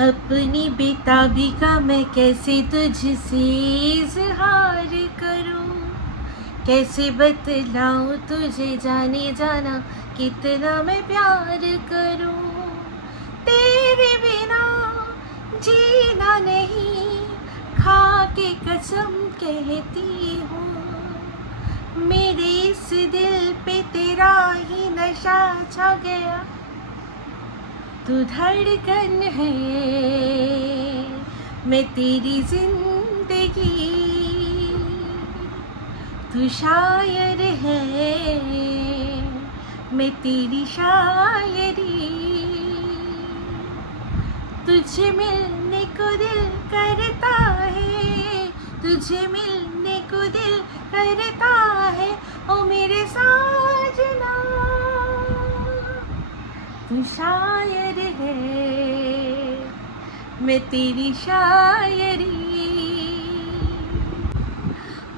अपनी बेताबी का मैं कैसे तुझसे इजहार करूं, कैसे बतलाऊं तुझे जाने जाना कितना मैं प्यार करूं। तेरे बिना जीना नहीं, खा के कसम कहती हूँ, मेरे इस दिल पे तेरा ही नशा छा गया। तू धड़कन है, मैं तेरी जिंदगी, तू शायर है, मैं तेरी शायरी। तुझे मिलने को दिल करता है, तुझे मिलने को दिल करता है, ओ मेरे साजना तू शायर है, मैं तेरी शायरी।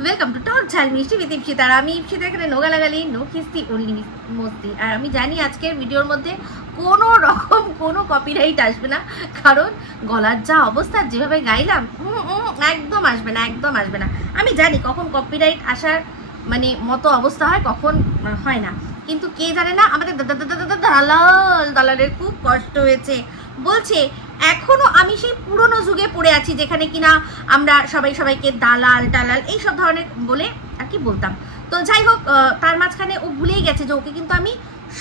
ওয়েলকাম টু টক ঝাল মিষ্টি উইথ ইপসিতা। আর আমি ইপসিতা এখানে নোগা লাগালি নো খিস্তি অনলি মস্তি। আর আমি জানি আজকের ভিডিওর মধ্যে কোনো রকম কোনো কপিরাইট আসবে না, কারণ গলার যা অবস্থা, যেভাবে গাইলাম একদম আসবে না, একদম আসবে না। আমি জানি কখন কপিরাইট আসার মানে মতো অবস্থা হয়, কখন হয় না, কিন্তু কে জানে না। আমাদের দালালের খুব কষ্ট হয়েছে, বলছে এখনো আমি সেই পুরনো যুগে পড়ে আছি যেখানে কিনা আমরা সবাইকে দালাল টালাল এইসব ধরনের বলে আর কি বলতাম। তো যাই হোক, তার মাঝখানে ও ভুলেই গেছে যে ওকে কিন্তু আমি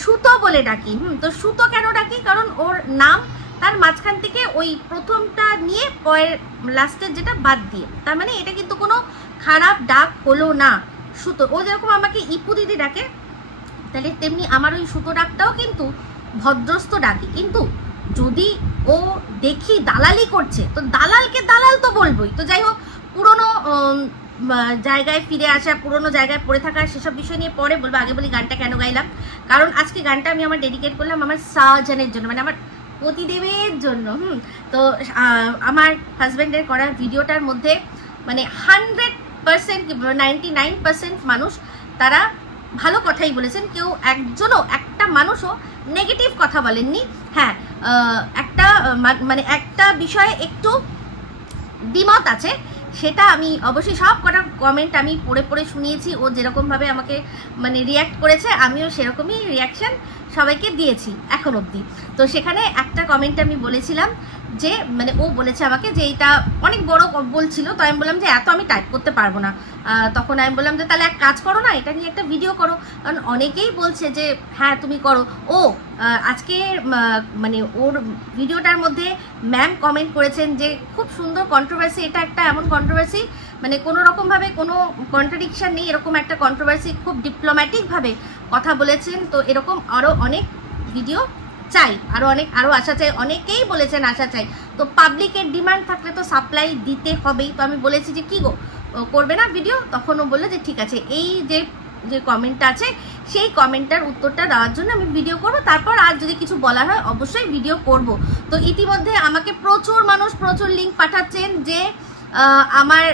সুতো বলে ডাকি। তো সুতো কেন ডাকি? কারণ ওর নাম তার মাঝখান থেকে ওই প্রথমটা নিয়ে পয়ের লাস্টের যেটা বাদ দিয়ে, তার মানে এটা কিন্তু কোনো খারাপ ডাক হলো না। সুতো, ও যেরকম আমাকে ইপু দিদি ডাকে, তাহলে তেমনি আমার ওই সুতো ডাকটাও কিন্তু ভদ্রস্থ ডাকি। কিন্তু যদি ও দেখি দালালি করছে, তো দালালকে দালাল তো বলবোই। তো যাই হোক, পুরনো জায়গায় ফিরে আসা, পুরনো জায়গায় পড়ে থাকা, সেসব বিষয় নিয়ে পরে বলবো। আগে বলি গানটা কেন গাইলাম, কারণ আজকে গানটা আমি আমার ডেডিকেট করলাম আমার শাহজাহানের জন্য, মানে আমার পতিদেবের জন্য। তো আমার হাজব্যান্ডের করা ভিডিওটার মধ্যে মানে 100% 99% মানুষ তারা ভালো কথাই বলেছেন, কেউ একজনও একটা মানুষও নেগেটিভ কথা বলেননি। হ্যাঁ, একটা মানে একটা বিষয়ে একটু দ্বিমত আছে, সেটা আমি অবশ্যই সব কটা কমেন্ট আমি পড়ে পড়ে শুনিয়েছি। ও যেরকমভাবে আমাকে মানে রিয়্যাক্ট করেছে, আমিও সেরকমই রিয়াকশান সবাইকে দিয়েছি এখন অবধি। তো সেখানে একটা কমেন্ট আমি বলেছিলাম যে মানে ও বলেছে আমাকে যে এটা অনেক বড় বলছিল, তো আমি বললাম যে এত আমি টাইপ করতে পারবো না। তখন আমি বললাম যে তাহলে এক কাজ করো না, এটা নিয়ে একটা ভিডিও করো, কারণ অনেকেই বলছে যে হ্যাঁ তুমি করো। ও আজকে মানে ওর ভিডিওটার মধ্যে ম্যাম কমেন্ট করেছেন যে খুব সুন্দর কন্ট্রোভার্সি, এটা একটা এমন কন্ট্রোভার্সি মানে কোনো রকমভাবে কোনো কন্ট্রাডিকশন নেই, এরকম একটা কন্ট্রোভার্সি খুব ডিপ্লোম্যাটিকভাবে কথা বলেছেন। তো এরকম আরও অনেক ভিডিও চাই, আরও আশা চাই, অনেকেই বলেছেন আশা চাই। তো পাবলিকের ডিমান্ড থাকলে তো সাপ্লাই দিতে হবেই। তো আমি বলেছি যে কী গো করবে না ভিডিও? তখন ও বললো যে ঠিক আছে, এই যে কমেন্টটা আছে সেই কমেন্টটার উত্তরটা দেওয়ার জন্য আমি ভিডিও করব, তারপর আর যদি কিছু বলার হয় অবশ্যই ভিডিও করব। তো ইতিমধ্যে আমাকে প্রচুর মানুষ প্রচুর লিঙ্ক পাঠাচ্ছেন যে আমার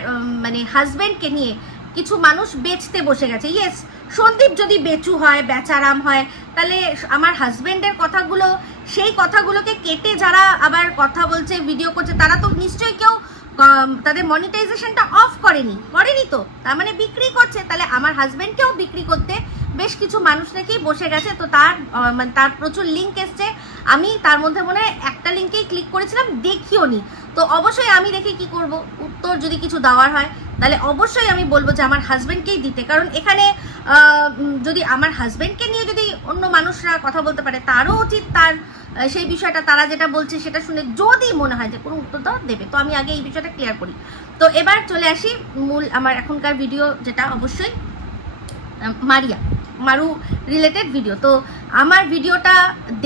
মানে হাজব্যান্ডকে নিয়ে কিছু মানুষ বেচতে বসে গেছে। ইয়েস, সন্দীপ যদি বেচু হয়, বেচারাম হয়, তাহলে আমার হাজব্যান্ডের কথাগুলো, সেই কথাগুলোকে কেটে যারা আবার কথা বলছে, ভিডিও করছে, তারা তো নিশ্চয়ই কেউ তাদের মনিটাইজেশনটা অফ করেনি তো, তার মানে বিক্রি করছে। তাহলে আমার হাজব্যান্ডকেও বিক্রি করতে বেশ কিছু মানুষ নাকি বসে গেছে। তো তার প্রচুর লিঙ্ক এসছে, আমি তার মধ্যে মনে হয় একটা লিঙ্কেই ক্লিক করেছিলাম, দেখিও নি। তো অবশ্যই আমি দেখে কি করব, উত্তর যদি কিছু দেওয়ার হয় তাহলে অবশ্যই আমি বলবো যে আমার হাজব্যান্ডকেই দিতে। কারণ এখানে যদি আমার হাজব্যান্ডকে নিয়ে যদি অন্য মানুষরা কথা বলতে পারে, তারও উচিত তার সেই বিষয়টা, তারা যেটা বলছে সেটা শুনে যদি মনে হয় যে কোনো উত্তর দেওয়া দেবে। তো আমি আগে এই বিষয়টা ক্লিয়ার করি। তো এবার চলে আসি মূল আমার এখনকার ভিডিও, যেটা অবশ্যই মারু রিলেটেড ভিডিও। তো আমার ভিডিওটা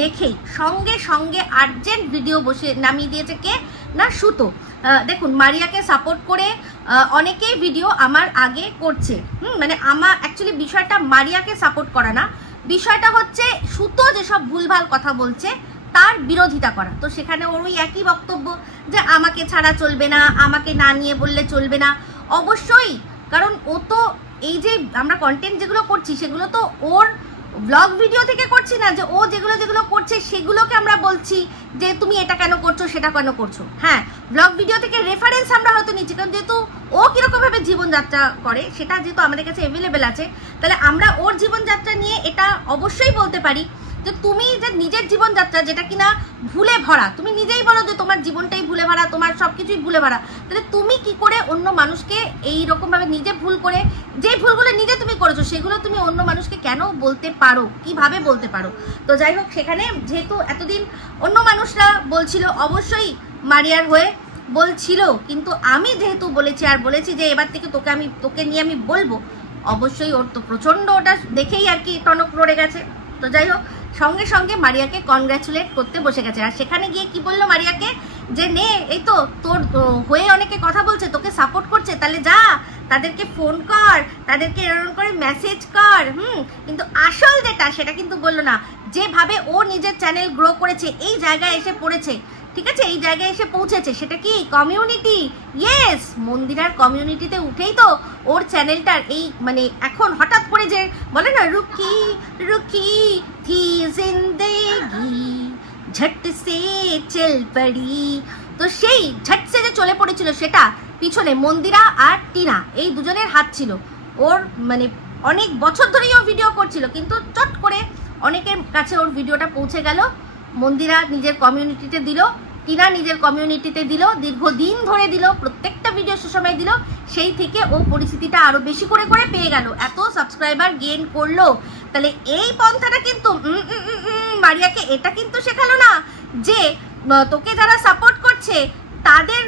দেখেই সঙ্গে সঙ্গে আর্জেন্ট ভিডিও বসে নামিয়ে দিয়েছে কে না, সুতো। দেখুন, মারিয়াকে সাপোর্ট করে অনেকেই ভিডিও আমার আগে করছে। মানে আমার অ্যাকচুয়ালি বিষয়টা মারিয়াকে সাপোর্ট করা না, বিষয়টা হচ্ছে সুতো যেসব ভুলভাল কথা বলছে তার বিরোধিতা করা। তো সেখানে ওর ওই একই বক্তব্য যে আমাকে ছাড়া চলবে না, আমাকে না নিয়ে বললে চলবে না। অবশ্যই, কারণ ও তো এই যে আমরা কন্টেন্ট যেগুলো করছি সেগুলো তো ওর ব্লগ ভিডিও থেকে করছি না যে ও যেগুলো যেগুলো করছে সেগুলোকে আমরা বলছি যে তুমি এটা কেন করছো সেটা কেন করছো। হ্যাঁ, ব্লগ ভিডিও থেকে রেফারেন্স আমরা হয়তো নিচ্ছি, কারণ যেহেতু ও কীরকমভাবে জীবনযাত্রা করে সেটা যেহেতু আমাদের কাছে অ্যাভেলেবেল আছে, তাহলে আমরা ওর জীবনযাত্রা নিয়ে এটা অবশ্যই বলতে পারি যে তুমি যে নিজের জীবনযাত্রা যেটা কিনা ভুলে ভরা, তুমি নিজেই বলো যে তোমার জীবনটাই ভুলে ভরা, তোমার সব কিছুই ভুলে ভরা, তাহলে তুমি কি করে অন্য মানুষকে এইরকমভাবে নিজে ভুল করে, যে ভুলগুলো নিজে তুমি করেছো সেগুলো তুমি অন্য মানুষকে কেন বলতে পারো, কিভাবে বলতে পারো। তো যাই হোক, সেখানে যেহেতু এতদিন অন্য মানুষরা বলছিল, অবশ্যই মারিয়ার হয়ে বলছিল, কিন্তু আমি যেহেতু বলেছি আর বলেছি যে এবার থেকে তোকে নিয়ে আমি বলবো, অবশ্যই ওর তো প্রচণ্ড ওটা দেখেই আর কি টনক নড়ে গেছে। তো যাই হোক, সঙ্গে সঙ্গে মারিয়াকে কনগ্র্যাচুলেট করতে বসে গেছে। আর সেখানে গিয়ে কি বললো মারিয়াকে, যে নে এই তো তোর হয়ে অনেকে কথা বলছে, তোকে সাপোর্ট করছে, তাহলে যা তাদেরকে ফোন কর, তাদেরকে এরকম করে মেসেজ কর। কিন্তু আসল যেটা সেটা কিন্তু বললো না। যেভাবে ও নিজের চ্যানেল গ্রো করেছে, এই জায়গায় এসে পড়েছে, ঠিক আছে, এই জায়গায় এসে পৌঁছেছে, সেটা কি কমিউনিটি। ইয়েস, মন্দিরার কমিউনিটিতে উঠেই তো ওর চ্যানেলটার এই মানে এখন হঠাৎ করে যে বলে না রুকি রুকি থি জিন্দেগি ঝট সে চল পড়ি, তো সেই ঝট সে যে চলে পড়েছিল সেটা পিছনে মন্দিরা আর টিনা এই দুজনের হাত ছিল। ওর মানে অনেক বছর ধরেই ও ভিডিও করছিল, কিন্তু চট করে অনেকের কাছে ওর ভিডিওটা পৌঁছে গেল। মন্দিরা নিজের কমিউনিটিতে দিল, টিনা নিজের কমিউনিটিতে দিল, দীর্ঘদিন ধরে দিল, প্রত্যেকটা ভিডিও সুসময় দিল, সেই থেকে ও পরিস্থিতিটা আরো বেশি করে করে পেয়ে গেল, এত সাবস্ক্রাইবার গেইন করলো। তাহলে এই পন্থাটা কিন্তু মারিয়াকে এটা কিন্তু শেখালো না যে তোকে যারা সাপোর্ট করছে তাদের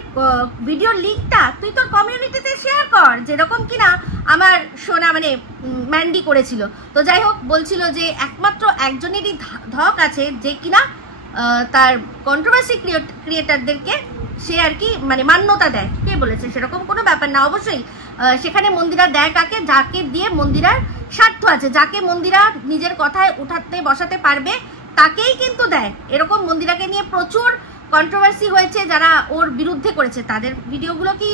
ভিডিওর লিঙ্কটা তুই তোর কমিউনিটিতে শেয়ার কর, যেরকম কিনা আমার সোনা মানে ম্যান্ডি করেছিল। তো যাই হোক, বলছিল যে একমাত্র একজনেরই ধক আছে যে কিনা তার কন্ট্রোভার্সি ক্রিয়েটারদেরকে সে আর কি মানে মান্যতা দেয়। কে বলেছে? সেরকম কোনো ব্যাপার না। অবশ্যই সেখানে মন্দিরা দেয় কাকে, যাকে দিয়ে মন্দিরার স্বার্থ আছে, যাকে মন্দিরা নিজের কথায় উঠাতে বসাতে পারবে তাকেই কিন্তু দেয়। এরকম মন্দিরাকে নিয়ে প্রচুর কন্ট্রোভার্সি হয়েছে, যারা ওর বিরুদ্ধে করেছে তাদের ভিডিওগুলো কি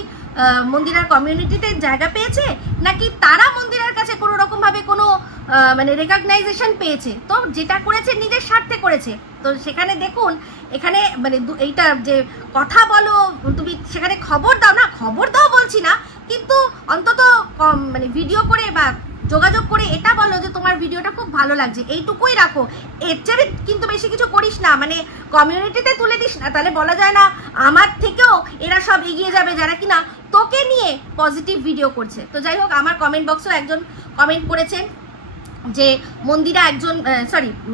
মন্দিরার কমিউনিটিতে জায়গা পেয়েছে, নাকি তারা মন্দিরার কাছে কোনো রকমভাবে কোনো মানে রেকগনাইজেশন পেয়েছে? তো যেটা করেছে নিজের স্বার্থে করেছে। তো সেখানে দেখুন, এখানে মানে এইটা যে কথা বলো তুমি, সেখানে খবর দাও না, খবর দাও বলছি না, কিন্তু অন্তত মানে ভিডিও করে বা যোগাযোগ করে এটা বলো যে তোমার ভিডিওটা খুব ভালো লাগছে, এইটুকুই রাখো। এর চেয়ে কিন্তু বেশি কিছু করিস না, মানে কমিউনিটিতে তুলে দিস না, তাহলে বলা যায় না আমার থেকেও এরা সব এগিয়ে যাবে যারা কিনা তোকে নিয়ে পজিটিভ ভিডিও করছে। তো যাই হোক, আমার কমেন্ট বক্সেও একজন কমেন্ট করেছেন যে মন্দিরা একজন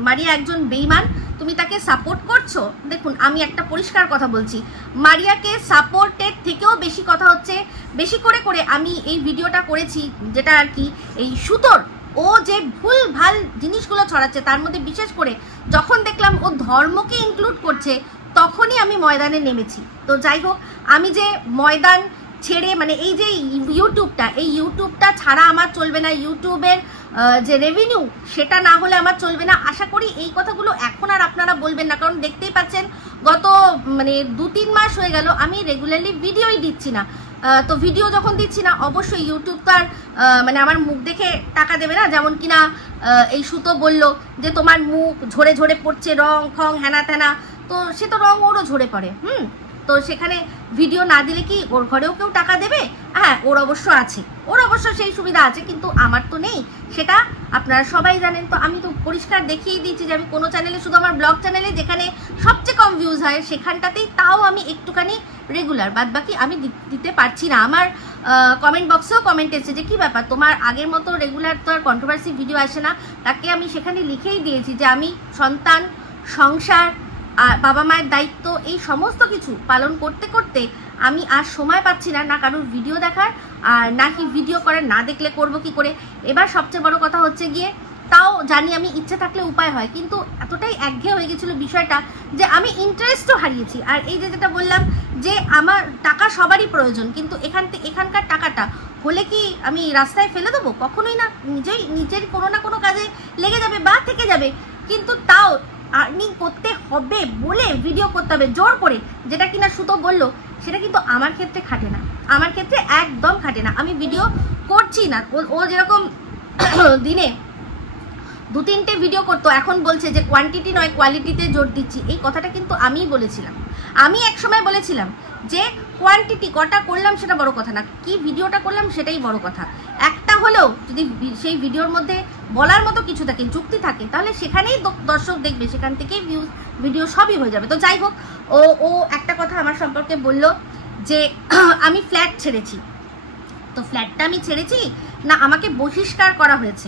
মারিয়া একজন বেঈমান, তুমি তাকে সাপোর্ট করছো। দেখুন, আমি একটা পরিষ্কার কথা বলছি, মারিয়াকে সাপোর্টের থেকেও বেশি কথা হচ্ছে, বেশি করে করে আমি এই ভিডিওটা করেছি যেটা আর কি এই সুতোর ও যে ভুল ভাল জিনিসগুলো ছড়াচ্ছে, তার মধ্যে বিশেষ করে যখন দেখলাম ও ধর্মকে ইনক্লুড করছে তখনই আমি ময়দানে নেমেছি। তো যাই হোক, আমি যে ময়দান ছেড়ে মানে এই যে ইউটিউবটা ছাড়া আমার চলবে না, ইউটিউবের যে রেভিনিউ সেটা না হলে আমার চলবে না। আশা করি এই কথাগুলো এখন আর আপনারা বলবেন না, কারণ দেখতেই পাচ্ছেন গত মানে 2-3 মাস হয়ে গেল আমি রেগুলারলি ভিডিওই দিচ্ছি না। তো ভিডিও যখন দিচ্ছি না, অবশ্যই ইউটিউব তো আর মানে আমার মুখ দেখে টাকা দেবে না। যেমন কিনা এই সুতো বলল যে তোমার মুখ ঝরে ঝরে পড়ছে, রং খং হ্যানা ত্যানা, তো সে তো রং ওরও ঝরে পড়ে। তো সেখানে ভিডিও না দিলে কি ওর ঘরেও কেউ টাকা দেবে? হ্যাঁ, ওর অবশ্য আছে, ওর অবশ্য সেই সুবিধা আছে, কিন্তু আমার তো নেই, সেটা আপনারা সবাই জানেন। তো আমি তো পরিষ্কার দেখিয়ে দিয়েছি যে আমি কোনো চ্যানেলে, শুধু আমার ব্লগ চ্যানেলে যেখানে সবচেয়ে কম ভিউজ হয় সেখানটাতেই তাও আমি একটুখানি রেগুলার, বাদ বাকি আমি দিতে পারছি না। আমার কমেন্ট বক্সেও কমেন্ট এসেছে যে কী ব্যাপার, তোমার আগের মতো রেগুলার তো আর কন্ট্রোভার্সি ভিডিও আসে না। তাকে আমি সেখানে লিখেই দিয়েছি যে আমি সন্তান, সংসার আর বাবা মায়ের দায়িত্ব এই সমস্ত কিছু পালন করতে করতে আমি আর সময় পাচ্ছি না, না কারোর ভিডিও দেখার আর না কি ভিডিও করে, না দেখলে করবো কি করে। এবার সবচেয়ে বড় কথা হচ্ছে গিয়ে, তাও জানি আমি ইচ্ছে থাকলে উপায় হয়, কিন্তু এতটাই একঘেয়ে হয়ে গেছিলো বিষয়টা যে আমি ইন্টারেস্টও হারিয়েছি। আর এই যে যেটা বললাম যে আমার টাকা সবারই প্রয়োজন, কিন্তু এখানকার টাকাটা হলে কি আমি রাস্তায় ফেলে দেবো? কখনোই না, নিজের কোনো না কোনো কাজে লেগে যাবে বা থেকে যাবে, কিন্তু তাও আর্নিং করতে হবে বলে ভিডিও করতে হবে জোর করে, যেটা কিনা সুতো বললো সেটা কিন্তু আমার ক্ষেত্রে খাটে না, আমার ক্ষেত্রে একদম খাটে না। আমি ভিডিও করছি না, ও যেরকম দিনে 2-3টে ভিডিও করতো, এখন বলছে যে কোয়ান্টিটি নয় কোয়ালিটিতে জোর দিচ্ছি। এই কথাটা কিন্তু আমিই বলেছিলাম। আমি এক সময় বলেছিলাম যে কোয়ান্টিটি কটা করলাম সেটা বড় কথা না, কি ভিডিওটা করলাম সেটাই বড় কথা। একটা হলেও যদি সেই ভিডিওর মধ্যে বলার মতো কিছু থাকে, যুক্তি থাকে, তাহলে সেখানেই দর্শক দেখবে, সেখান থেকেই ভিউজ ভিডিও সবই হয়ে যাবে। তো যাই হোক, ও একটা কথা আমার সম্পর্কে বলল যে আমি ফ্ল্যাট ছেড়েছি। তো ফ্ল্যাটটা আমি ছেড়েছি না আমাকে বহিষ্কার করা হয়েছে।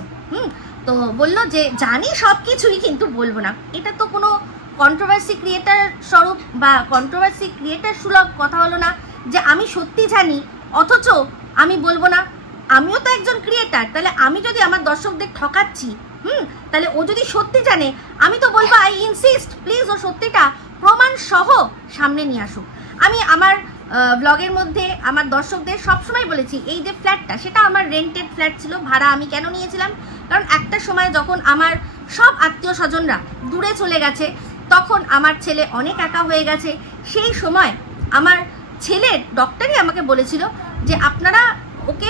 তো বললো যে জানি সব কিছুই, কিন্তু বলবো না। এটা তো কোনো কন্ট্রোভার্সি ক্রিয়েটার স্বরূপ বা কন্ট্রোভার্সি ক্রিয়েটার সুলভ কথা হলো না যে আমি সত্যি জানি অথচ আমি বলবো না। আমিও তো একজন ক্রিয়েটার, তাহলে আমি যদি আমার দর্শকদের ঠকাচ্ছি, তাহলে ও যদি সত্যি জানে, আমি তো বলবো আই ইনসিস্ট, প্লিজ ও সত্যিটা প্রমাণ সহ সামনে নিয়ে আসুক। আমি আমার ব্লগের মধ্যে আমার দর্শকদের সবসময় বলেছি এই যে ফ্ল্যাটটা, সেটা আমার রেন্টেড ফ্ল্যাট ছিল। ভাড়া আমি কেন নিয়েছিলাম? কারণ একটা সময় যখন আমার সব আত্মীয় স্বজনরা দূরে চলে গেছে, তখন আমার ছেলে অনেক একা হয়ে গেছে। সেই সময় আমার ছেলের ডক্টরই আমাকে বলেছিল যে আপনারা ওকে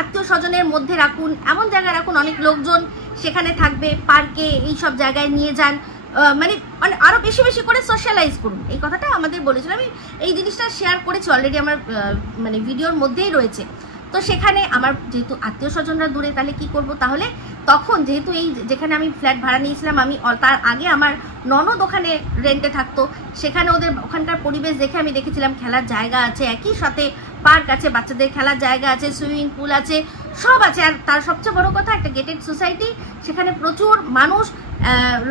আত্মীয় স্বজনের মধ্যে রাখুন, এমন জায়গায় রাখুন অনেক লোকজন সেখানে থাকবে, পার্কে এই সব জায়গায় নিয়ে যান, মানে আরো বেশি বেশি করে সোশ্যালাইজ করুন। এই কথাটা আমাদের বলেছিল। আমি এই জিনিসটা শেয়ার করেছি অলরেডি, আমার মানে ভিডিওর মধ্যেই রয়েছে। তো সেখানে আমার যেহেতু আত্মীয় স্বজনরা দূরে, তাহলে কি করব? তাহলে তখন যেহেতু এই যেখানে আমি ফ্ল্যাট ভাড়া নিয়েছিলাম, আমি তার আগে আমার ননদ ওখানে রেন্টে থাকতো, সেখানে ওদের ওখানকার পরিবেশ দেখে আমি দেখেছিলাম খেলার জায়গা আছে, একই সাথে পার্ক আছে, বাচ্চাদের খেলার জায়গা আছে, সুইমিং পুল আছে, সব আছে। আর তার সবচেয়ে বড় কথা একটা গেটেড সোসাইটি, সেখানে প্রচুর মানুষ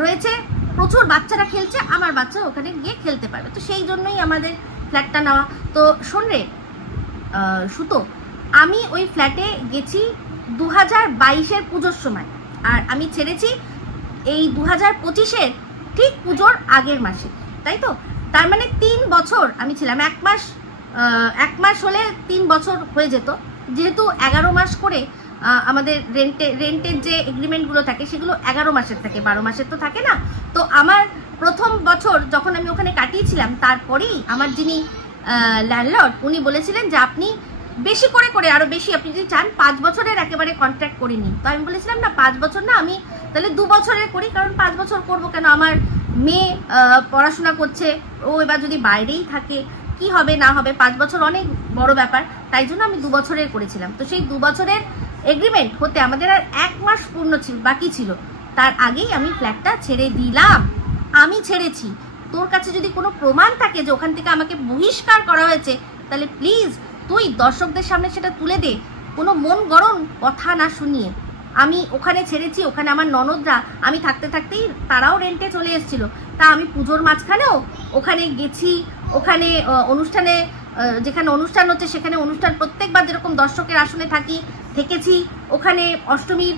রয়েছে, প্রচুর বাচ্চারা খেলছে, আমার বাচ্চা ওখানে গিয়ে খেলতে পারবে। তো সেই জন্যই আমাদের ফ্ল্যাটটা নেওয়া। তো শোন রে সুতো, আমি ওই ফ্ল্যাটে গেছি 2022-এর পুজোর সময়, আর আমি ছেড়েছি এই 2025-এর ঠিক পুজোর আগের মাসে, তাই তো? তার মানে 3 বছর আমি ছিলাম। 1 মাস হলে 3 বছর হয়ে যেত, যেহেতু 11 মাস করে আমাদের রেন্টের যে এগ্রিমেন্টগুলো থাকে সেগুলো 11 মাসের থাকে, 12 মাসের তো থাকে না। তো আমার প্রথম বছর যখন আমি ওখানে কাটিয়েছিলাম, তারপরেই আমার যিনি ল্যান্ডলর্ড উনি বলেছিলেন যে আপনি বেশি করে করে আরো বেশি আপনি যদি চান 5 বছরের একেবারে কন্ট্রাক্ট করে নিন। তো আমি বলেছিলাম না 5 বছর না, আমি তাহলে 2 বছরের করি, কারণ 5 বছর করবো কেন? আমার মেয়ে পড়াশোনা করছে, ও এবার যদি বাইরেই থাকে কি হবে না হবে, 5 বছর অনেক বড় ব্যাপার, তাই জন্য আমি 2 বছরের করেছিলাম। তো সেই 2 বছরের এগ্রিমেন্ট হতে আমাদের আর 1 মাস পূর্ণ বাকি ছিল, তার আগেই আমি ফ্ল্যাটটা ছেড়ে দিলাম। আমি ছেড়েছি। তোর কাছে যদি কোনো প্রমাণ থাকে যে ওখান থেকে আমাকে বহিষ্কার করা হয়েছে, তাহলে প্লিজ তুই দর্শকদের সামনে সেটা তুলে দে, কোনো মন গরম কথা না শুনিয়ে। আমি ওখানে ছেড়েছি, ওখানে আমার ননদরা আমি থাকতে থাকতেই তারাও রেন্টে চলে এসেছিল। তা আমি পুজোর মাঝখানেও ওখানে গেছি, ওখানে অনুষ্ঠানে যেখানে অনুষ্ঠান হচ্ছে সেখানে অনুষ্ঠান প্রত্যেকবার যেরকম দর্শকের আসনে থেকেছি, ওখানে অষ্টমীর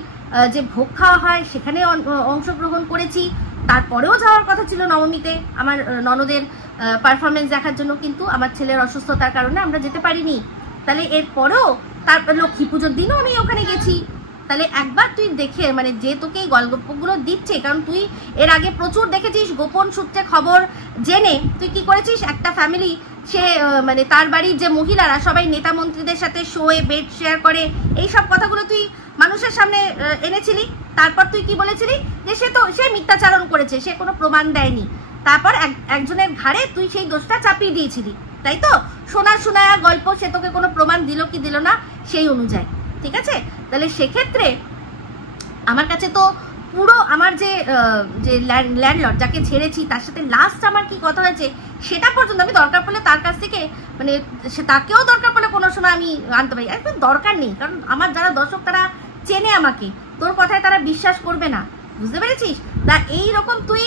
যে ভোগ খাওয়া হয় সেখানে অংশগ্রহণ করেছি। তারপরেও যাওয়ার কথা ছিল নবমীতে আমার ননদের পারফরমেন্স দেখার জন্য, কিন্তু আমার ছেলের অসুস্থতার কারণে আমরা যেতে পারিনি। তাহলে এরপরেও তারপর লক্ষ্মী পুজোর দিনও আমি ওখানে গেছি। তাহলে একবার তুই দেখে, মানে যে তোকে এই গল্পগুলো দিচ্ছে, কারণ তুই এর আগে প্রচুর দেখেছিস, গোপন সূত্রে খবর জেনে তুই কি করেছিস, একটা ফ্যামিলি সে মানে তার বাড়ির যে মহিলারা সবাই নেতা মন্ত্রীদের সাথে শোয়ে বেড শেয়ার করে, এই সব কথাগুলো তুই মানুষের সামনে এনেছিলি। তারপর তুই কি বলেছিলি যে সে মিথ্যাচারণ করেছে, সে কোনো প্রমাণ দেয়নি। তারপর একজনের ঘাড়ে তুই সেই দোষটা চাপিয়ে দিয়েছিলি, তাই তো? শোনা গল্প, সে তোকে কোনো প্রমাণ দিল কি দিল না সেই অনুযায়ী, ঠিক আছে? তাহলে সেক্ষেত্রে আমার কাছে তো পুরো আমার যে ল্যান্ডলর্ড যাকে ছেড়েছি তার সাথে লাস্ট আমার কি কথা হয়েছে সেটা পর্যন্ত আমি দরকার পড়লে তার কাছ থেকে, মানে তাকেও দরকার পড়লে কোনো সময় আমি আনতে পারি। একদম দরকার নেই, কারণ আমার যারা দর্শক তারা চেনে আমাকে, তোর কথায় তারা বিশ্বাস করবে না, বুঝতে পেরেছিস? তা এইরকম তুই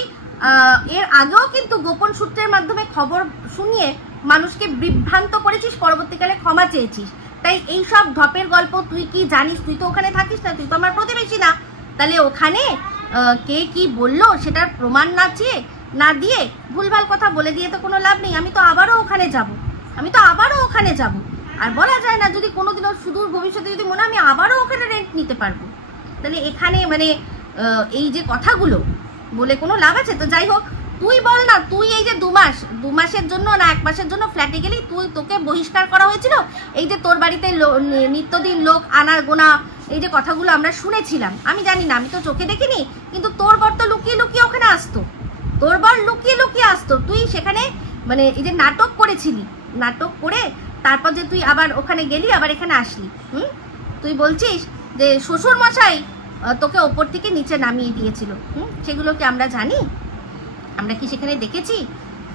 এর আগেও কিন্তু গোপন সূত্রের মাধ্যমে খবর শুনিয়ে মানুষকে বিভ্রান্ত করেছিস, পরবর্তীকালে ক্ষমা চেয়েছিস। তাই এই সব ধপের গল্প তুই কি জানিস? তুই তো ওখানে থাকিস না, তুই তো আমার প্রতিবেশী না। তাহলে ওখানে কে কি বললো সেটার প্রমাণ না দিয়ে ভুলভাল কথা বলে দিয়ে তো কোনো লাভ নেই। আমি তো আবারও ওখানে যাব, আর বলা যায় না যদি কোনোদিনও সুদূর ভবিষ্যতে যদি মনে হয় আমি আবারও ওখানে রেন্ট নিতে পারবো, তাহলে এখানে মানে এই যে কথাগুলো বলে কোনো লাভ আছে? তো যাই হোক, তুই বল না, তুই এই যে 2 মাসের জন্য না 1 মাসের জন্য ফ্ল্যাটে গেলি, তোকে বহিষ্কার করা হয়েছিল। এই যে তোর বাড়িতে নিত্যদিন লোক আনা গোনা, এই যে কথাগুলো আমরা শুনেছিলাম, আমি জানি না, আমি তো চোখে দেখিনি, কিন্তু তোর বর তো লুকিয়ে লুকিয়ে ওখানে আসতো, তোর বর লুকিয়ে লুকিয়ে আসতো। তুই সেখানে মানে এই যে নাটক করেছিলি, নাটক করে তারপর যে তুই আবার ওখানে গেলি, আবার এখানে আসলি। তুই বলছিস যে শ্বশুর মশাই তোকে ওপর থেকে নিচে নামিয়ে দিয়েছিল। সেগুলো কি আমরা জানি? আমরা কি সেখানে দেখেছি?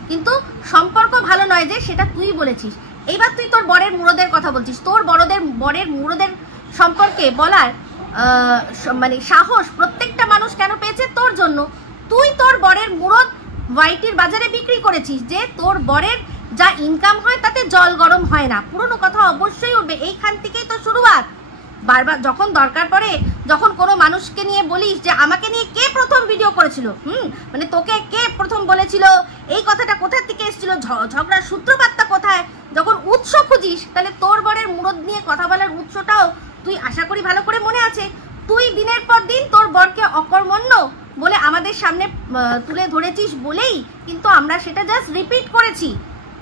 কিন্তু সম্পর্ক ভালো নয় যে, সেটা তুই বলেছিস। এইবার তুই তোর বরের মুরদের কথা বলছিস। তোর বরের মুরদের সম্পর্কে বলার মানে সাহস প্রত্যেকটা মানুষ কেন পেয়েছে? তোর জন্য। তুই তোর বরের মুরদ ওয়াইটির বাজারে বিক্রি করেছিস যে তোর বরের যা ইনকাম হয় তাতে জল গরম হয় না। পুরনো কথা অবশ্যই উঠবে, এইখান থেকেই তো শুরুয়াত। বারবার যখন দরকার পড়ে, যখন কোনো মানুষকে নিয়ে বলিস যে আমাকে নিয়ে কে প্রথম ভিডিও করেছিল, মানে তোকে কে প্রথম বলেছিল, এই কথাটা কোথা থেকে এসেছিল, ঝগড়ার সূত্রপাতটা কোথায়, যখন উৎস খুঁজিস, তাহলে তোর বরের মুরদ নিয়ে কথা বলার উৎসটাও তুই আশা করি ভালো করে মনে আছে। তুই দিনের পর দিন তোর বরকে অকর্মণ্য বলে আমাদের সামনে তুলে ধরেছিস বলেই কিন্তু আমরা সেটা জাস্ট রিপিট করেছি।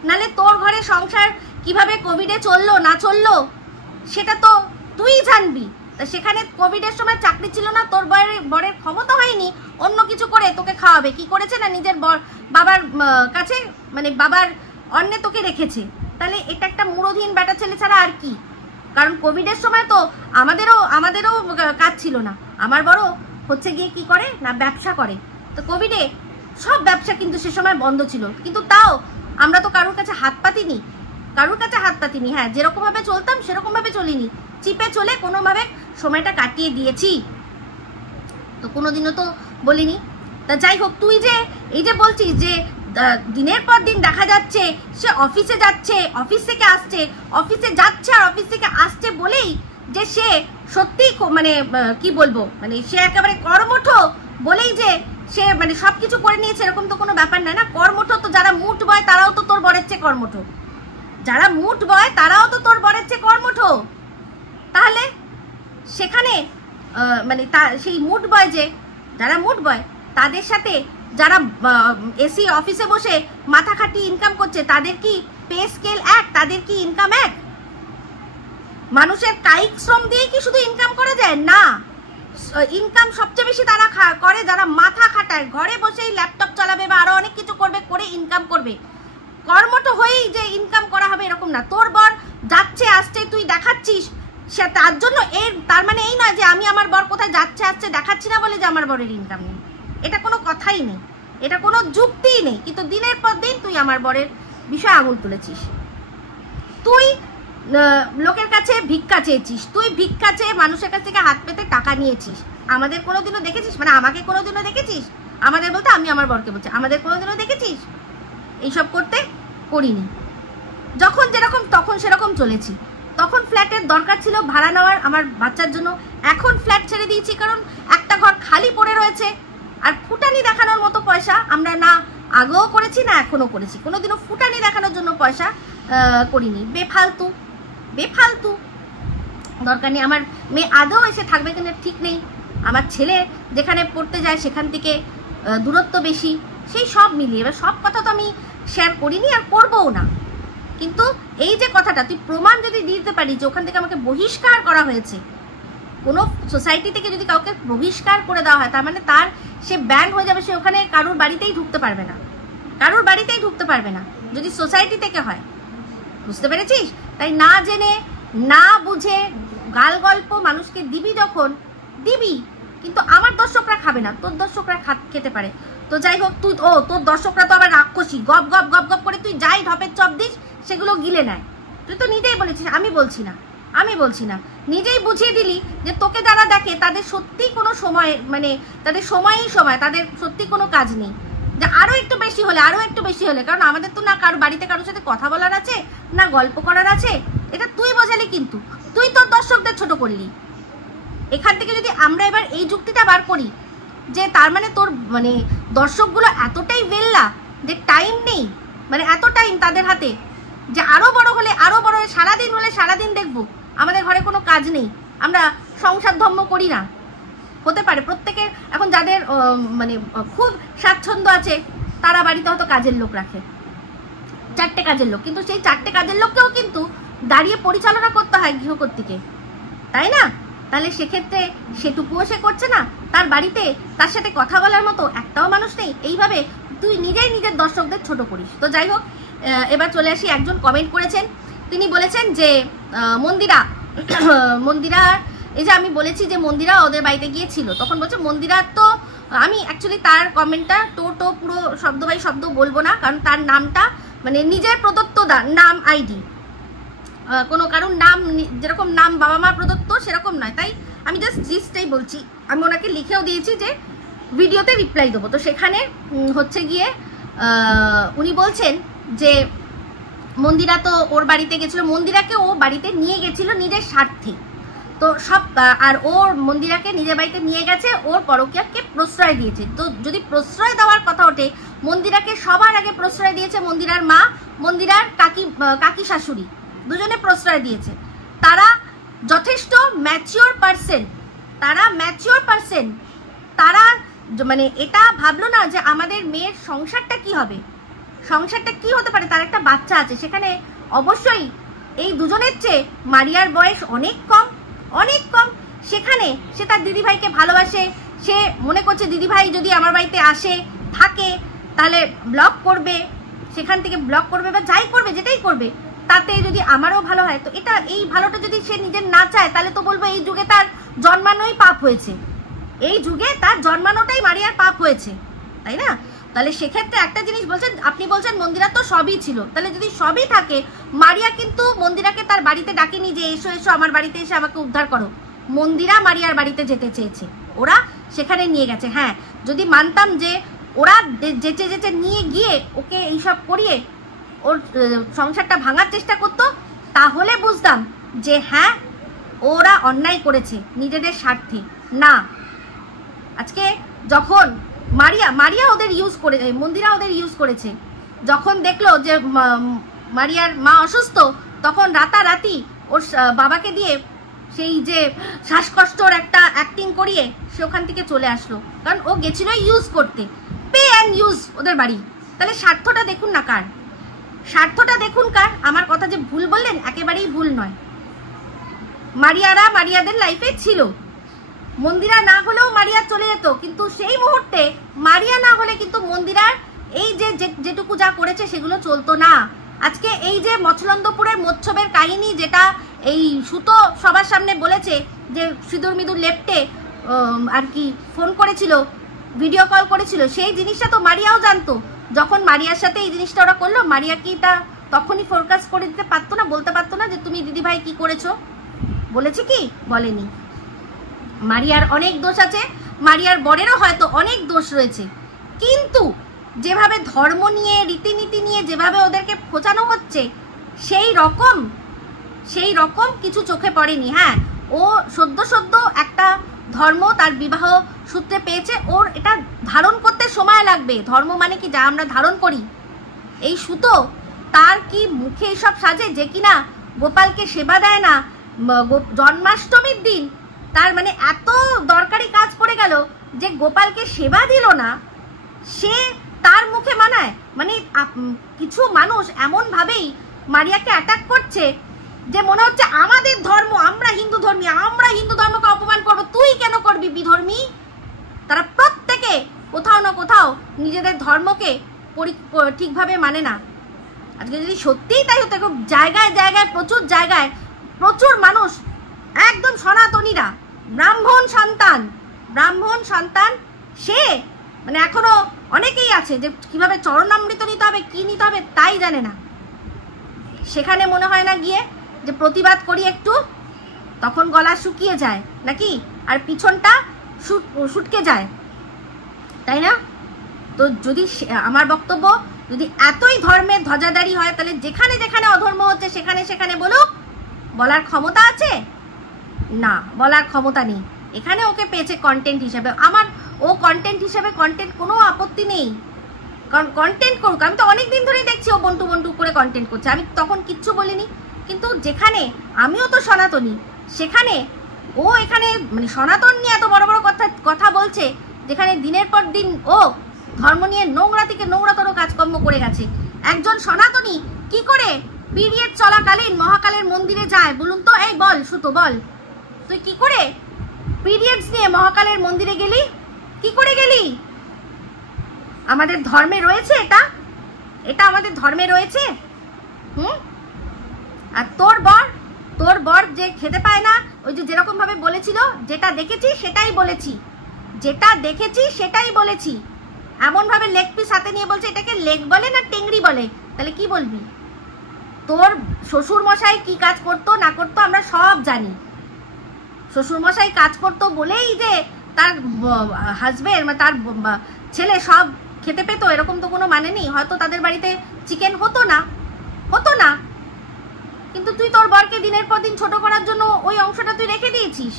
নালে তোর ঘরে সংসার কিভাবে কোভিডে চললো না চললো সেটা তো তুই জানবি। তা সেখানে কোভিডের সময় চাকরি ছিল না, তোর বরের ক্ষমতা হয়নি অন্য কিছু করে তোকে খাওয়াবে। কি করেছে না, নিজের বাবার কাছে মানে বাবার অন্নে তোকে রেখেছে। তাহলে এটা একটা মুরোধীন বেটা ছেলে ছাড়া আর কি? কারণ কোভিডের সময় তো আমাদেরও কাজ ছিল না। আমার বড় হচ্ছে গিয়ে কি করে না, ব্যবসা করে। তো কোভিডে সব ব্যবসা কিন্তু সে সময় বন্ধ ছিল, কিন্তু তাও আমরা তো কারোর কাছে হাত পাতিনি। হ্যাঁ, যেরকম ভাবে চলতাম সেরকম ভাবে চলিনি, চিপে চলে কোনোভাবে সময়টা কাটিয়ে দিয়েছি, তো কোনোদিনও তো বলিনি। তা যাই হোক, তুই যে এই যে বলছিস যে দিনের পর দিন দেখা যাচ্ছে সে অফিসে যাচ্ছে, অফিস থেকে আসছে, অফিসে যাচ্ছে আর অফিস থেকে আসছে বলেই যে সে সত্যি মানে কি বলবো, মানে সে একেবারে কর্মঠ বলেই যে সে মানে সবকিছু করে নিয়েছে, এরকম তো কোনো ব্যাপার নয় না। কর্মঠ তো যারা মুঠ বয় তারাও তো তোর বরের চেয়ে কর্মঠ, যারা মুঠ বয় তারাও তো তোর বরের চেয়ে কর্মঠ। তাহলে সেখানে মানে সেই মুড বয় যে যারা মুড বয় তাদের সাথে যারা এসি অফিসে বসে মাথা খাটিয়ে ইনকাম করছে, তাদের কি পে স্কেল এক? তাদের কি ইনকাম এক? মানুষের কায়িক শ্রম দিয়ে কি শুধু ইনকাম করা যায় না? ইনকাম সবচেয়ে বেশি তারা করে যারা মাথা খাটায়, ঘরে বসেই ল্যাপটপ চালাবে বা আরো অনেক কিছু করবে, করে ইনকাম করবে। কর্মঠ হয়েই যে ইনকাম করা হবে এরকম না। তোর বর যাচ্ছে আসছে তুই দেখাচ্ছিস, সে তার জন্য তার মানে এই নয় যে আমি আমার বর কোথায় যাচ্ছে আসছে দেখাচ্ছি না বলে যে আমার বরের ইনকাম নেই। এটা কোনো কথাই নেই, এটা কোনো যুক্তিই নেই। কিন্তু দিনের পর দিন তুই আমার বরের বিষয়ে আঙুল তুলেছিস। তুই লোকের কাছে ভিক্ষা চেয়েছিস, তুই ভিক্ষা চেয়ে মানুষের কাছ থেকে হাত পেতে টাকা নিয়েছিস। আমাদের কোনোদিনও দেখেছিস? মানে আমাকে কোনোদিনও দেখেছিস? আমাদের বলতে আমি আমার বরকে বলছি, আমাদের কোনোদিনও দেখেছিস এইসব করতে? করিনি। যখন যেরকম তখন সেরকম চলেছি। তখন ফ্ল্যাটের দরকার ছিল ভাড়া নেওয়ার আমার বাচ্চার জন্য, এখন ফ্ল্যাট ছেড়ে দিয়েছি কারণ একটা ঘর খালি পড়ে রয়েছে। আর ফুটানি দেখানোর মতো পয়সা আমরা না আগেও করেছি না এখনো করেছি, কোনোদিনও ফুটানি দেখানোর জন্য পয়সা করিনি। বেফালতু দরকার নেই। আমার মেয়ে আদৌ এসে থাকবে কিনা ঠিক নেই, আমার ছেলে যেখানে পড়তে যায় সেখান থেকে দূরত্ব বেশি, সেই সব মিলিয়ে এবার সব কথা তো আমি শেয়ার করিনি আর করবও না। কিন্তু এই যে কথাটা তুই প্রমাণ যদি দিতে পারি যে ওখান থেকে আমাকে বহিষ্কার করা হয়েছে, কোনো সোসাইটি থেকে যদি কাউকে বহিষ্কার করে দেওয়া হয় তার মানে তার সে ব্যান হয়ে যাবে, সে ওখানে কারোর বাড়িতেই ঢুকতে পারবে না, যদি সোসাইটি থেকে হয়। বুঝতে পেরেছিস? তাই না জেনে না বুঝে গাল গল্প মানুষকে দিবি, যখন দিবি কিন্তু আমার দর্শকরা খাবে না, তোর দর্শকরা খেতে পারে। তো যাই হোক, তুই তোর দর্শকরা তো আবার রাক্ষসী, গপ গপ গপ গপ করে তুই যাই ঢপের চপ দিস সেগুলো গিলে নেয়। তুই তো নিজেই বলেছিস, আমি বলছি না, নিজেই বুঝিয়ে দিলি যে তোকে যারা দেখে তাদের সত্যি কোনো সময় মানে তাদের সময়ই সময়, তাদের সত্যি কোনো কাজ নেই, যে আরো একটু বেশি হলে কারণ আমাদের তো না কারো বাড়িতে কারোর সাথে কথা বলার আছে না গল্প করার আছে। এটা তুই বোঝালি, কিন্তু তুই তোর দর্শকদের ছোট করলি। এখান থেকে যদি আমরা এবার এই যুক্তিটা বার করি যে তার মানে তোর মানে দর্শকগুলো এতটাই বেল্লা যে টাইম নেই, মানে এত টাইম তাদের হাতে যে আরো বড় হলে সারাদিন হলে সারাদিন দেখবো, আমাদের ঘরে কোনো কাজ নেই, আমরা সংসার ধর্ম করি না। হতে পারে প্রত্যেকের এখন যাদের মানে খুব স্বাচ্ছন্দ্য আছে তারা বাড়িতে হয়তো কাজের লোক রাখে, 4টে কাজের লোক, কিন্তু সেই 4টে কাজের লোককেও কিন্তু দাঁড়িয়ে পরিচালনা করতে হয় গৃহকর্ত্রীকে, তাই না? তাহলে সেক্ষেত্রে সেটুকুও সে করছে না, তার বাড়িতে তার সাথে কথা বলার মতো একটাও মানুষ নেই। এইভাবে তুই নিজেই নিজের দর্শকদের ছোট করিস। তো যাই হোক, এবার চলে আসি, একজন কমেন্ট করেছেন, তিনি বলেছেন যে মন্দিরা এই যে আমি বলেছি যে মন্দিরা ওদের বাড়িতে গিয়েছিল, তখন বলছে মন্দিরা তো, আমি অ্যাকচুয়ালি তার কমেন্টটা টো পুরো শব্দ বাই শব্দ বলবো না, কারণ তার নামটা মানে নিজের প্রদত্ত নাম আইডি, কোনো কারণ নাম যেরকম নাম বাবা মা প্রদত্ত সেরকম নয়, তাই আমি জাস্ট জিস্টটাই বলছি। আমি ওনাকে লিখেও দিয়েছি যে ভিডিওতে রিপ্লাই দেবো। তো সেখানে হচ্ছে গিয়ে উনি বলছেন যে মন্দিরা তো ওর বাড়িতে গেছিলো, মন্দিরাকে ও বাড়িতে নিয়ে গেছিল নিজের স্বার্থে, তো সব, আর ওর মন্দিরাকে নিজের বাড়িতে নিয়ে গেছে ওর পরকীয়াকে প্রশ্রয় দিয়েছে। তো যদি প্রশ্রয় দেওয়ার কথা ওঠে, মন্দিরাকে সবার আগে প্রশ্রয় দিয়েছে মন্দিরার মা, মন্দিরার কাকি শাশুড়ি, দুজনে প্রশ্রয় দিয়েছে। তারা যথেষ্ট ম্যাচিওর পার্সন, তারা মানে এটা ভাবলো না যে আমাদের মেয়ের সংসারটা কি হবে, সংসারটা কি হতে পারে, তার একটা বাচ্চা আছে। সেখানে অবশ্যই এই দুজনের চেয়ে মারিয়ার বয়স অনেক কম। সেখানে সে তার দিদিভাইকে ভালোবাসে, সে মনে করছে দিদিভাই যদি আমার বাড়িতে আসে থাকে তাহলে ব্লক করবে, সেখান থেকে ব্লক করবে বা যাই করবে, যেটাই করবে, তাতে যদি আমারও ভালো হয়। তো এটা, এই ভালোটা যদি সে নিজের না চায়, তাহলে তো বলবো এই যুগে তার জন্মানোই পাপ হয়েছে, এই যুগে তার জন্মানোটাই মারিয়ার পাপ হয়েছে, তাই না? তাহলে সেক্ষেত্রে একটা জিনিস বলছেন, আপনি বলছেন মন্দিরা তো সবই ছিল, তাহলে যদি সবই থাকে, মারিয়া কিন্তু মন্দিরাকে তার বাড়িতে ডাকেনি যে এসো এসো আমার বাড়িতে এসে আমাকে উদ্ধার করো। মন্দিরা মারিয়ার বাড়িতে যেতে চেয়েছে, ওরা সেখানে নিয়ে গেছে। হ্যাঁ, যদি মানতাম যে ওরা যেচে নিয়ে গিয়ে ওকে এইসব করিয়ে ওর সংসারটা ভাঙার চেষ্টা করতো, তাহলে বুঝতাম যে হ্যাঁ ওরা অন্যায় করেছে নিজেদের স্বার্থে। না, আজকে যখন মারিয়া ওদের ইউজ করে, মন্দিরা ওদের ইউজ করেছে, যখন দেখলো যে মারিয়ার মা অসুস্থ, তখন রাতারাতি ওর বাবাকে দিয়ে সেই যে শ্বাসকষ্টর একটা অ্যাক্টিং করিয়ে সে ওখান থেকে চলে আসলো, কারণ ও গেছিল ইউজ করতে, পে অ্যান্ড ইউজ ওদের বাড়ি। তাহলে স্বার্থটা দেখুন না কার, স্বার্থটা দেখুন কার। আমার কথা যে ভুল বললেন, একেবারেই ভুল নয়। মারিয়াদের লাইফে ছিল, মন্দিরা না হলেও মারিয়া চলে যেত, কিন্তু সেই মুহূর্তে মারিয়া না হলে কিন্তু মন্দিরার এই যে যেটুকু যা করেছে সেগুলো চলতো না। আজকে এই যে মচলন্দপুরের মৎসবের কাহিনী, যেটা এই সুতো সবার সামনে বলেছে যে সিঁদুর মিদুর লেপ্টে আর কি ফোন করেছিল, ভিডিও কল করেছিল, সেই জিনিসটা তো মারিয়াও জানতো। যখন মারিয়ার সাথে এই জিনিসটা ওরা করলো, মারিয়া কি তা তখনই ফোরকাস্ট করে দিতে পারতো না, বলতে পারতো না যে তুমি দিদিভাই কি করেছো? বলেছে কি? বলেনি। মারিয়ার অনেক দোষ আছে, মারিয়ার বরেরও হয়তো অনেক দোষ রয়েছে, কিন্তু যেভাবে ধর্ম নিয়ে, রীতিনীতি নিয়ে যেভাবে ওদেরকে খোঁচানো হচ্ছে, সেই রকম কিছু চোখে পড়েনি। হ্যাঁ, ও সদ্য একটা ধর্ম তার বিবাহ সূত্রে পেয়েছে, ওর এটা ধারণ করতে সময় লাগবে। ধর্ম মানে কি যা আমরা ধারণ করি, এই সুতো, তার কি মুখে এইসব সাজে যে কিনা গোপালকে সেবা দেয় না, জন্মাষ্টমীর দিন তার মানে এত দরকারি কাজ পড়ে গেল যে গোপালকে সেবা দিল না, সে তার মুখে মানায়। মানে কিছু মানুষ এমন ভাবেই মারিয়াকে অ্যাটাক করছে যে মনে হচ্ছে আমাদের ধর্ম, আমরা হিন্দু ধর্মকে অপমান করবো, তুই কেন করবি বিধর্মী? তারা প্রত্যেকে কোথাও না কোথাও নিজেদের ধর্মকে ঠিকভাবে মানে না। আজকে যদি সত্যিই তাই হতো, জায়গায় জায়গায় প্রচুর মানুষ একদম সনাতনীরা, ব্রাহ্মণ সন্তান, সে মানে এখনো অনেকেই আছে যে কিভাবে চরণামৃত নিতে হবে, কি নিতে হবে তাই জানে না। সেখানে মনে হয় না গিয়ে যে প্রতিবাদ করি একটু, তখন গলা শুকিয়ে যায় নাকি, আর পিছনটা শুটকে যায়, তাই না? তো যদি আমার বক্তব্য, যদি এতই ধর্মের ধ্বজাদারি হয়, তাহলে যেখানে যেখানে অধর্ম হচ্ছে সেখানে বলুক। বলার ক্ষমতা আছে না? বলার ক্ষমতা নেই। এখানে ওকে পেয়েছে কন্টেন্ট হিসেবে, আমার ও কন্টেন্ট হিসেবে কোনো আপত্তি নেই, কারণ কন্টেন্ট করুক। আমি তো অনেকদিন ধরেই দেখছি ও বন্টু করে কন্টেন্ট করছে, আমি তখন কিচ্ছু বলিনি। কিন্তু যেখানে আমিও তো সনাতনী, সেখানে ও এখানে মানে সনাতন নিয়ে এত বড় বড় কথা বলছে, যেখানে দিনের পর দিন ও ধর্ম নিয়ে নোংরা থেকে নোংরাতর কাজকর্ম করে গেছে। একজন সনাতনী কি করে পিরিয়ড চলাকালীন মহাকালের মন্দিরে যায় বলুন তো? এই বল সুতো, বল তুই কি করে পিরিয়ডস নিয়ে মহাকালের মন্দিরে গেলি? কি করে গেলি? আমাদের ধর্মে রয়েছে এটা? এটা আমাদের ধর্মে রয়েছে? আর তোর বর যে খেতে পায় না, ওই যে যেরকম ভাবে বলেছিল, যেটা দেখেছি সেটাই বলেছি, যেটা দেখেছি সেটাই বলেছি, এমন ভাবে লেগ পিস হাতে নিয়ে বলছে এটাকে লেগ বলে না টেংরি বলে। তাহলে কি বলবি? তোর শ্বশুর মশাই কি কাজ করতো না করতো আমরা সব জানি। শ্বশুর মশাই কাজ করতো বলেই যে তার হাজবেন্ড বা তার ছেলে সব খেতে পেতো এরকম তো কোনো মানে নেই। হয়তো তাদের বাড়িতে চিকেন হতো না, কিন্তু তুই তোর বরকে দিনের পর দিন ছোট করার জন্য ওই অংশটা তুই রেখে দিয়েছিস।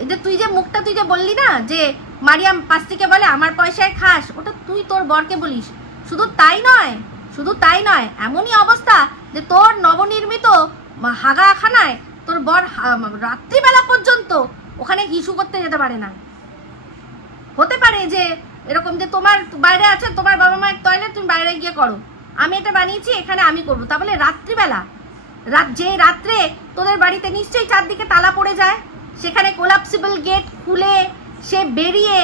এই যে তুই যে মুখটা তুই যে বললি না যে মারিয়াম পাশ থেকে বলে আমার পয়সায় খাস, ওটা তুই তোর বরকে বলিস। শুধু তাই নয়, এমনই অবস্থা যে তোর নবনির্মিত হাগাখানায় তোর বর রাত্রিবেলা পর্যন্ত ওখানে হিসু করতে যেতে পারে না। হতে পারে যে এরকম যে তোমার বাইরে আছে তোমার বাবা মায়ের টয়লেট, তুমি বাইরে গিয়ে করো, আমি এটা বানিয়েছি এখানে আমি করবো। তা বলে রাত্রিবেলা, যে রাত্রে তোদের বাড়িতে নিশ্চয়ই চারদিকে তালা পড়ে যায়, সেখানে কোলাপসিবল গেট খুলে সে বেরিয়ে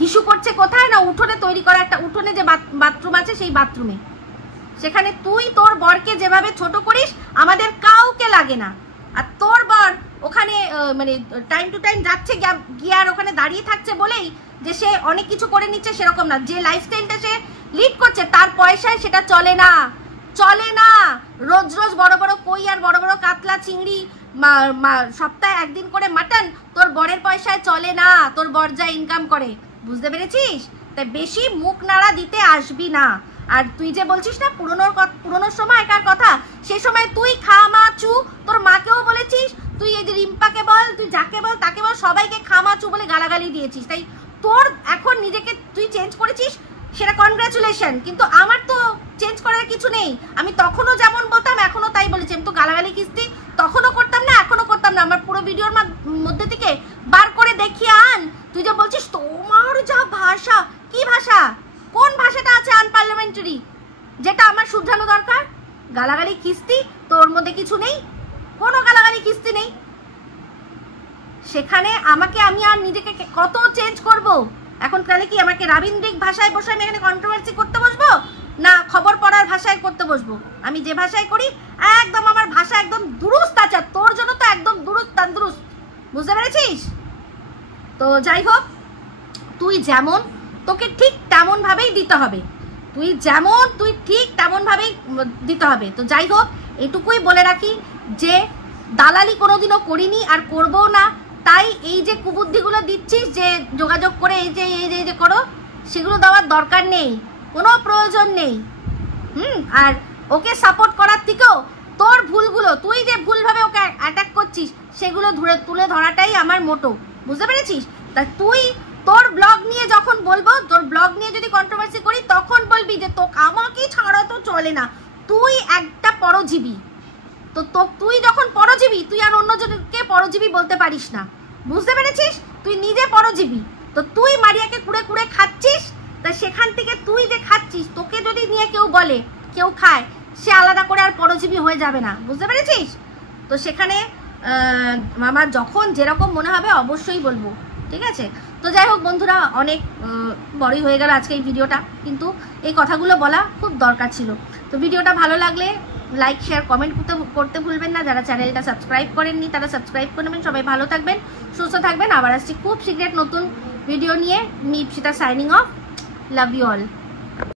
হিসু করছে কোথায়? না উঠোনে তৈরি করা একটা উঠোনে যে বাথরুম আছে সেই বাথরুমে। সেখানে তুই তোর বরকে যেভাবে ছোট করিস আমাদের কাউকে লাগে না। আর তোর বর ওখানে মানে টাইম টু টাইম যাচ্ছে গিয়ে আর ওখানে দাঁড়িয়ে থাকছে বলেই যে সে অনেক কিছু করে নিচ্ছে সেরকম না। যে লাইফস্টাইলটা সে লিড করছে তার পয়সায় সেটা চলে না। রোজ রোজ বড় বড় কই আর বড় বড় কাতলা চিংড়ি, সপ্তাহে একদিন করে মাটন তোর বরের পয়সায় চলে না। তোর বর যা ইনকাম করে, বুঝতে পেরেছিস? তাই বেশি মুখ নাড়া দিতে আসবি না। আর তুই যে বলছিস না পুরোনো সময়কার কথা, সেই সময় তুই খামাচু তোর মাকেও বলেছিস, তুই এই যে রিম্পাকে বল, তুই যাকে বল তাকে বল, সবাইকে খামাচু বলে গালাগালি দিয়েছিস। তাই তোর এখন নিজেকে তুই চেঞ্জ করেছিস, সেটা কনগ্রাচুলেশন। কিন্তু আমার তো চেঞ্জ করার কিছু নেই। আমি তখনও যেমন বলতাম এখনো তাই বলেছি। আমি তো গালাগালি কিস্তি তখনও করতাম না, এখনো করতাম না। আমার পুরো ভিডিওর মধ্যে থেকে বার করে দেখিয়ে আন। তুই যে বলছিস তোমার যা ভাষা, কি ভাষা? কোন ভাষাটা আছে আনপার্লামেন্টারি যেটা আমার শুধরানো দরকার? গালাগালি কিস্তি তোর মধ্যে কিছু নেই, কোনো গালাগালি কিস্তি নেই। সেখানে আমি আর নিজেকে কত চেঞ্জ করব এখন? তাহলে কি আমাকে রাবীন্দ্রিক ভাষায় বসে আমি এখানে কন্ট্রোভার্সি করতে বসবো, না খবর পড়ার ভাষায় করতে বসবো? আমি যে ভাষায় করি একদম আমার ভাষা একদম দুরুস্ত আছে। তোর জন্য তো একদম দুরুস্ত, বুঝতে পেরেছিস? তো যাই হোক, তুই যেমন তোকে ঠিক তেমন ভাবেই দিতে হবে। তুই ঠিক তেমন ভাবেই দিতে হবে। তো যাই হোক, এটুকুই বলে রাখি যে দালালি কোনোদিনও করিনি আর করবো না। তাই এই যে কুবুদ্ধিগুলো দিচ্ছিস যে যোগাযোগ করে এই যে করো, সেগুলো দেওয়ার দরকার নেই, কোনো প্রয়োজন নেই। আর ওকে সাপোর্ট করার থেকেও তোর ভুলগুলো, তুই যে ভুলভাবে ওকে অ্যাটাক করছিস সেগুলো তুলে ধরাটাই আমার মোটো, বুঝতে পেরেছিস? তা তুই তোর ব্লগ নিয়ে যখন বলবো, তোর ব্লগ নিয়ে যদি কন্ট্রোভার্সি করি তখন বলবি যে আমাকে ছাড়া তো চলে না, তুই একটা পরজীবী। তো তুই যখন পরজীবী, তুই আর অন্যজনকে পরজীবী বলতে পারিস না, বুঝতে পেরেছিস? তুই নিজে পরজীবী। তো তুই মারিয়াকে কুড়ে কুড়ে খাচ্ছিস, তা সেখান থেকে তুই যে খাচ্ছিস, তোকে যদি নিয়ে কেউ বলে কেউ খায়, সে আলাদা করে আর পরজীবী হয়ে যাবে না, বুঝতে পেরেছিস? তো সেখানে আমার যখন যেরকম মনে হবে অবশ্যই বলবো, ঠিক আছে? তো যাই হোক বন্ধুরা, অনেক বড়ই হয়ে গেল আজকে এই ভিডিওটা, কিন্তু এই কথাগুলো বলা খুব দরকার ছিল। তো ভিডিওটা ভালো লাগলে লাইক শেয়ার কমেন্ট করতে ভুলবেন না। যারা চ্যানেলটা সাবস্ক্রাইব করেননি তারা সাবস্ক্রাইব করে নেবেন। সবাই ভালো থাকবেন, সুস্থ থাকবেন। আবার আসছি খুব শীঘ্র নতুন ভিডিও নিয়ে। আমি Ipsita signing off. Love you all.